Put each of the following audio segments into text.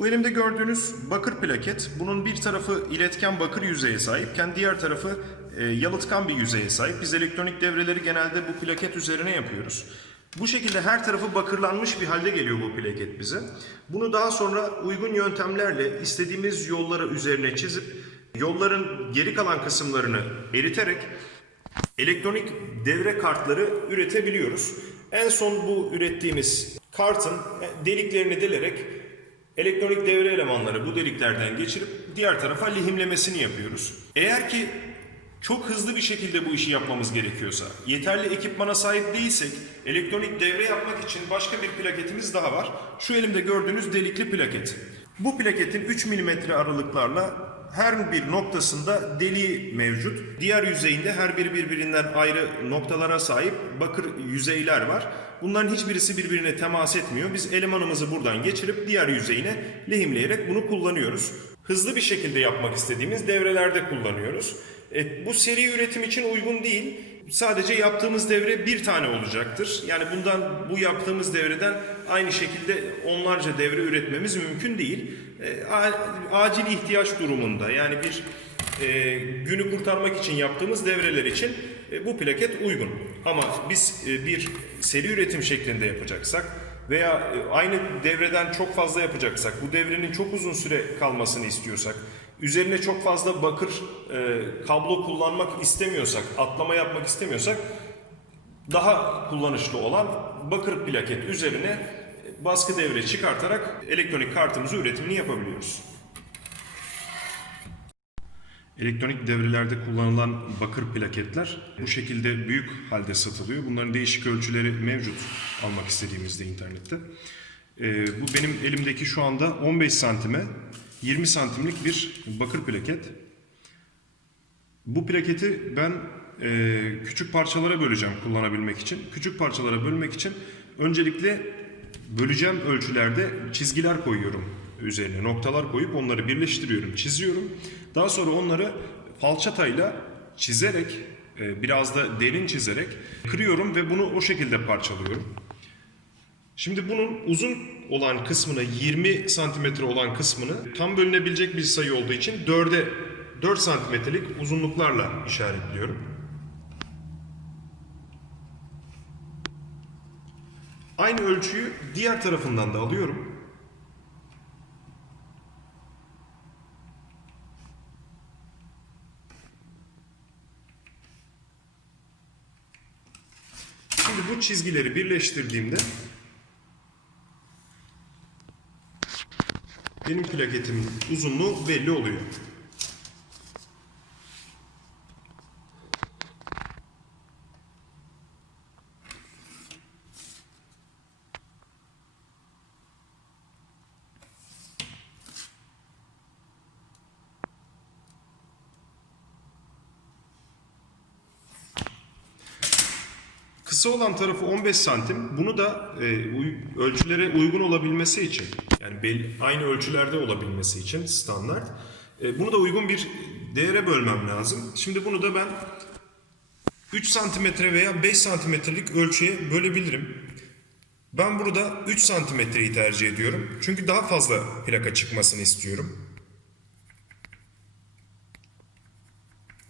Bu elimde gördüğünüz bakır plaket. Bunun bir tarafı iletken bakır yüzeye sahipken diğer tarafı e, yalıtkan bir yüzeye sahip. Biz elektronik devreleri genelde bu plaket üzerine yapıyoruz. Bu şekilde her tarafı bakırlanmış bir halde geliyor bu plaket bize. Bunu daha sonra uygun yöntemlerle istediğimiz yolları üzerine çizip yolların geri kalan kısımlarını eriterek elektronik devre kartları üretebiliyoruz. En son bu ürettiğimiz kartın deliklerini delerek elektronik devre elemanları bu deliklerden geçirip diğer tarafa lehimlemesini yapıyoruz. Eğer ki çok hızlı bir şekilde bu işi yapmamız gerekiyorsa, yeterli ekipmana sahip değilsek, elektronik devre yapmak için başka bir plaketimiz daha var. Şu elimde gördüğünüz delikli plaket. Bu plaketin 3 mm aralıklarla her bir noktasında deliği mevcut. Diğer yüzeyinde her biri birbirinden ayrı noktalara sahip bakır yüzeyler var. Bunların hiçbirisi birbirine temas etmiyor. Biz elemanımızı buradan geçirip diğer yüzeyine lehimleyerek bunu kullanıyoruz. Hızlı bir şekilde yapmak istediğimiz devrelerde kullanıyoruz. E, bu seri üretim için uygun değil. Sadece yaptığımız devre bir tane olacaktır. Yani bundan bu yaptığımız devreden aynı şekilde onlarca devre üretmemiz mümkün değil. E, acil ihtiyaç durumunda yani bir e, günü kurtarmak için yaptığımız devreler için e, bu plaket uygun. Ama biz e, bir seri üretim şeklinde yapacaksak veya e, aynı devreden çok fazla yapacaksak, bu devrenin çok uzun süre kalmasını istiyorsak, üzerine çok fazla bakır e, kablo kullanmak istemiyorsak, atlama yapmak istemiyorsak daha kullanışlı olan bakır plaket üzerine baskı devre çıkartarak elektronik kartımızı üretimini yapabiliyoruz. Elektronik devrelerde kullanılan bakır plaketler bu şekilde büyük halde satılıyor. Bunların değişik ölçüleri mevcut almak istediğimizde internette. Ee, bu benim elimdeki şu anda 15 santime 20 santimlik bir bakır plaket. Bu plaketi ben e, küçük parçalara böleceğim kullanabilmek için. Küçük parçalara bölmek için öncelikle böleceğim ölçülerde çizgiler koyuyorum üzerine. Noktalar koyup onları birleştiriyorum, çiziyorum. Daha sonra onları falçatayla çizerek, e, biraz da derin çizerek kırıyorum ve bunu o şekilde parçalıyorum. Şimdi bunun uzun olan kısmını 20 santimetre olan kısmını tam bölünebilecek bir sayı olduğu için 4'e 4 santimetrelik uzunluklarla işaretliyorum. Aynı ölçüyü diğer tarafından da alıyorum. Şimdi bu çizgileri birleştirdiğimde benim plaketimin uzunluğu belli oluyor. Kısa olan tarafı 15 santim. Bunu da e, uy- ölçülere uygun olabilmesi için, yani belli, aynı ölçülerde olabilmesi için standart. e, bunu da uygun bir değere bölmem lazım. Şimdi bunu da ben 3 santimetre veya 5 santimetrelik ölçüye bölebilirim. Ben burada 3 santimetreyi tercih ediyorum. Çünkü daha fazla plaka çıkmasını istiyorum.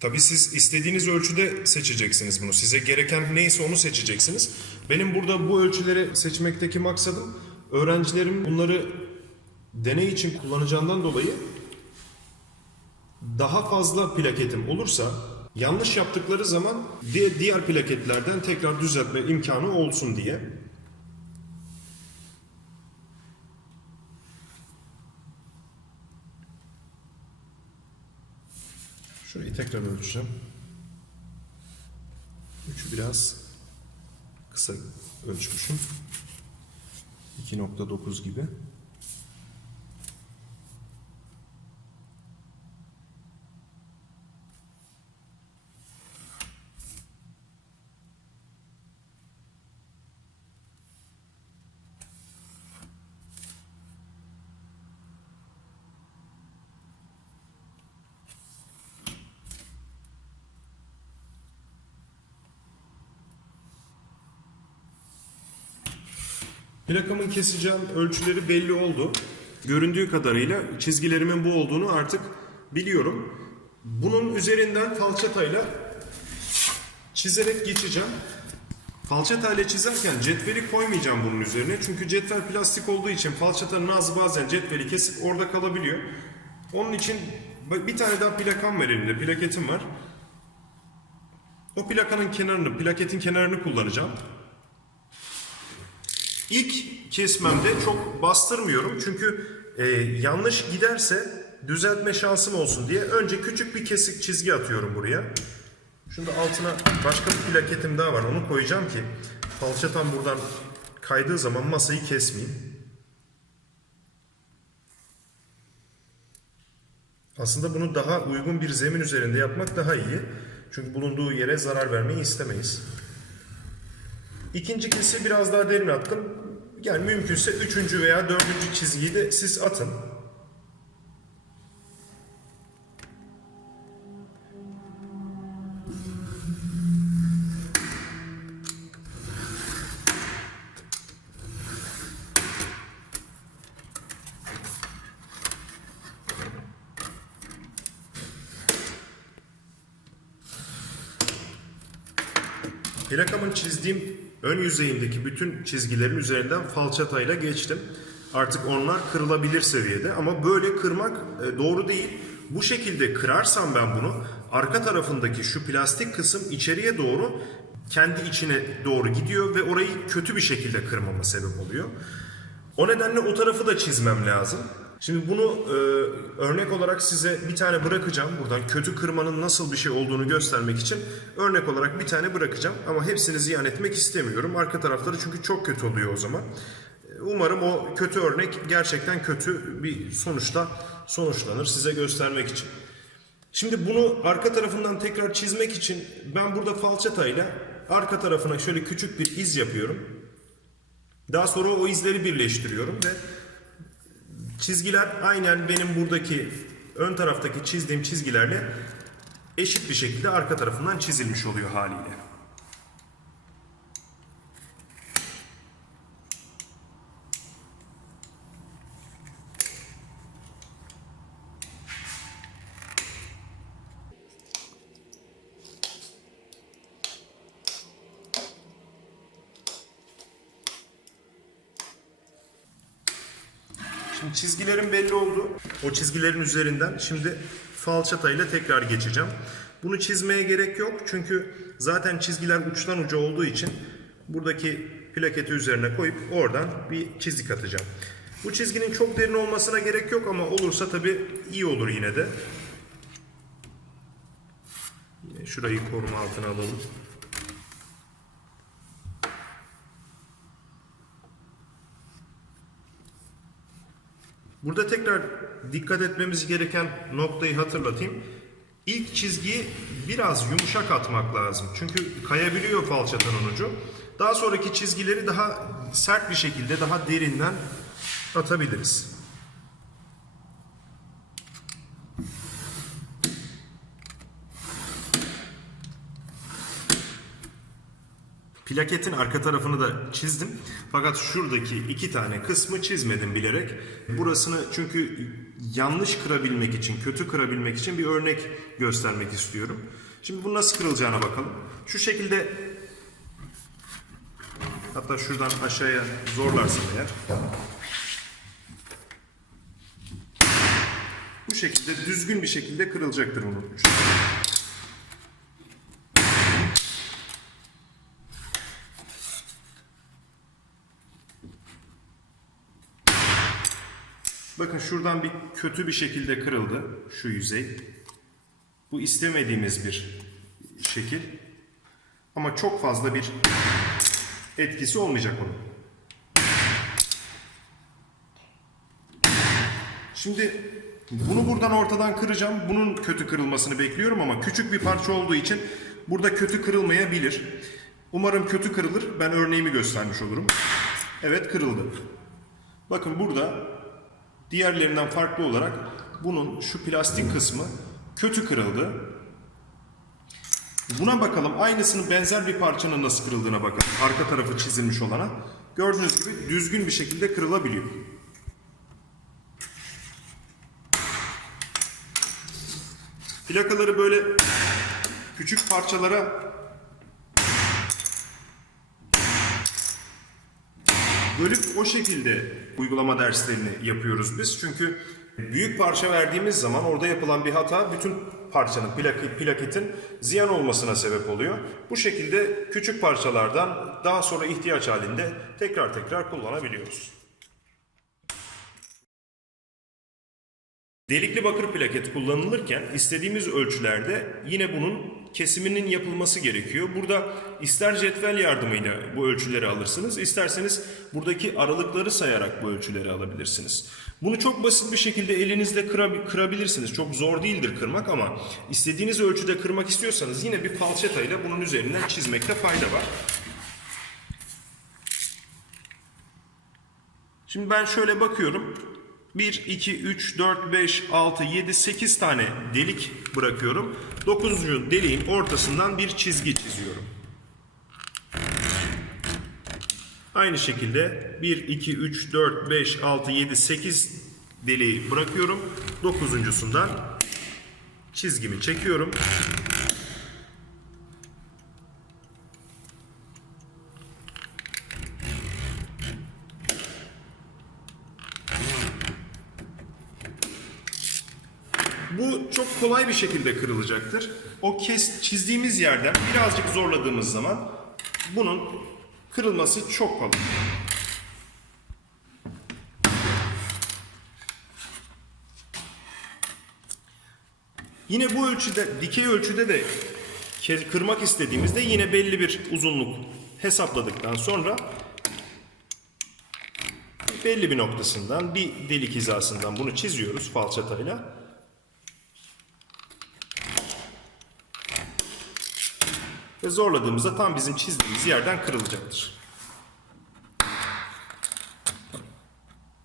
Tabii siz istediğiniz ölçüde seçeceksiniz bunu. Size gereken neyse onu seçeceksiniz. Benim burada bu ölçüleri seçmekteki maksadım öğrencilerim bunları deney için kullanacağından dolayı daha fazla plaketim olursa yanlış yaptıkları zaman di- diğer plaketlerden tekrar düzeltme imkanı olsun diye. Şurayı tekrar ölçeceğim. Üçü biraz kısa ölçmüşüm. 2.9 gibi. Plakamın keseceğim ölçüleri belli oldu. göründüğü kadarıyla çizgilerimin bu olduğunu artık biliyorum. Bunun üzerinden falçatayla çizerek geçeceğim. Falçata ile çizerken cetveli koymayacağım bunun üzerine. Çünkü cetvel plastik olduğu için falçatanın ağzı bazen cetveli kesip orada kalabiliyor. Onun için bir tane daha plakam var elimde. Plaketim var. O plakanın kenarını, plaketin kenarını kullanacağım. İlk kesmemde çok bastırmıyorum. Çünkü e, yanlış giderse düzeltme şansım olsun diye önce küçük bir kesik çizgi atıyorum buraya. Şunda altına başka bir plaketim daha var. Onu koyacağım ki falçatam buradan kaydığı zaman masayı kesmeyeyim. Aslında bunu daha uygun bir zemin üzerinde yapmak daha iyi. Çünkü bulunduğu yere zarar vermeyi istemeyiz. İkinci kesi biraz daha derin attım. Yani mümkünse üçüncü veya dördüncü çizgiyi de siz atın. Plakamın çizdiğim ön yüzeyindeki bütün çizgilerin üzerinden falçatayla geçtim. Artık onlar kırılabilir seviyede ama böyle kırmak e, doğru değil. Bu şekilde kırarsam ben bunu arka tarafındaki şu plastik kısım içeriye doğru kendi içine doğru gidiyor ve orayı kötü bir şekilde kırmama sebep oluyor. O nedenle o tarafı da çizmem lazım. Şimdi bunu e, örnek olarak size bir tane bırakacağım. Buradan kötü kırmanın nasıl bir şey olduğunu göstermek için örnek olarak bir tane bırakacağım. Ama hepsini ziyan etmek istemiyorum. Arka tarafları çünkü çok kötü oluyor o zaman. E, Umarım o kötü örnek gerçekten kötü bir sonuçta sonuçlanır size göstermek için. Şimdi bunu arka tarafından tekrar çizmek için ben burada falçatayla arka tarafına şöyle küçük bir iz yapıyorum. Daha sonra o izleri birleştiriyorum ve çizgiler aynen benim buradaki ön taraftaki çizdiğim çizgilerle eşit bir şekilde arka tarafından çizilmiş oluyor haliyle. Şimdi çizgilerim belli oldu. O çizgilerin üzerinden şimdi falçata ile tekrar geçeceğim. Bunu çizmeye gerek yok çünkü zaten çizgiler uçtan uca olduğu için buradaki plaketi üzerine koyup oradan bir çizik atacağım. Bu çizginin çok derin olmasına gerek yok ama olursa tabi iyi olur yine de. Şurayı koruma altına alalım. Burada tekrar dikkat etmemiz gereken noktayı hatırlatayım. İlk çizgiyi biraz yumuşak atmak lazım. Çünkü kayabiliyor falçatanın ucu. Daha sonraki çizgileri daha sert bir şekilde, daha derinden atabiliriz. Plaketin arka tarafını da çizdim. Fakat şuradaki iki tane kısmı çizmedim bilerek. Burasını çünkü yanlış kırabilmek için, kötü kırabilmek için bir örnek göstermek istiyorum. Şimdi bu nasıl kırılacağına bakalım. Şu şekilde hatta şuradan aşağıya zorlarsam eğer bu şekilde düzgün bir şekilde kırılacaktır bunun ucu. Bakın şuradan bir kötü bir şekilde kırıldı şu yüzey. Bu istemediğimiz bir şekil. Ama çok fazla bir etkisi olmayacak onun. Şimdi bunu buradan ortadan kıracağım. Bunun kötü kırılmasını bekliyorum ama küçük bir parça olduğu için burada kötü kırılmayabilir. Umarım kötü kırılır. Ben örneğimi göstermiş olurum. Evet kırıldı. Bakın burada Diğerlerinden farklı olarak bunun şu plastik kısmı kötü kırıldı. Buna bakalım aynısının benzer bir parçanın nasıl kırıldığına bakalım. Arka tarafı çizilmiş olana. Gördüğünüz gibi düzgün bir şekilde kırılabiliyor. Plakaları böyle küçük parçalara bölüp o şekilde uygulama derslerini yapıyoruz biz. Çünkü büyük parça verdiğimiz zaman orada yapılan bir hata bütün parçanın, plak- plaketin ziyan olmasına sebep oluyor. Bu şekilde küçük parçalardan daha sonra ihtiyaç halinde tekrar tekrar kullanabiliyoruz. Delikli bakır plaket kullanılırken istediğimiz ölçülerde yine bunun kesiminin yapılması gerekiyor. Burada ister cetvel yardımıyla bu ölçüleri alırsınız, isterseniz buradaki aralıkları sayarak bu ölçüleri alabilirsiniz. Bunu çok basit bir şekilde elinizde kıra- kırabilirsiniz. Çok zor değildir kırmak ama istediğiniz ölçüde kırmak istiyorsanız yine bir falçetayla bunun üzerinden çizmekte fayda var. Şimdi ben şöyle bakıyorum. 1, 2, 3, 4, 5, 6, 7, 8 tane delik bırakıyorum. 9. deliğin ortasından bir çizgi çiziyorum. Aynı şekilde 1, 2, 3, 4, 5, 6, 7, 8 deliği bırakıyorum. 9.sundan çizgimi çekiyorum. Bu çok kolay bir şekilde kırılacaktır. O kes çizdiğimiz yerden birazcık zorladığımız zaman bunun kırılması çok kolay. Yine bu ölçüde, dikey ölçüde de kırmak istediğimizde yine belli bir uzunluk hesapladıktan sonra belli bir noktasından bir delik hizasından bunu çiziyoruz falçatayla. Ve zorladığımızda tam bizim çizdiğimiz yerden kırılacaktır.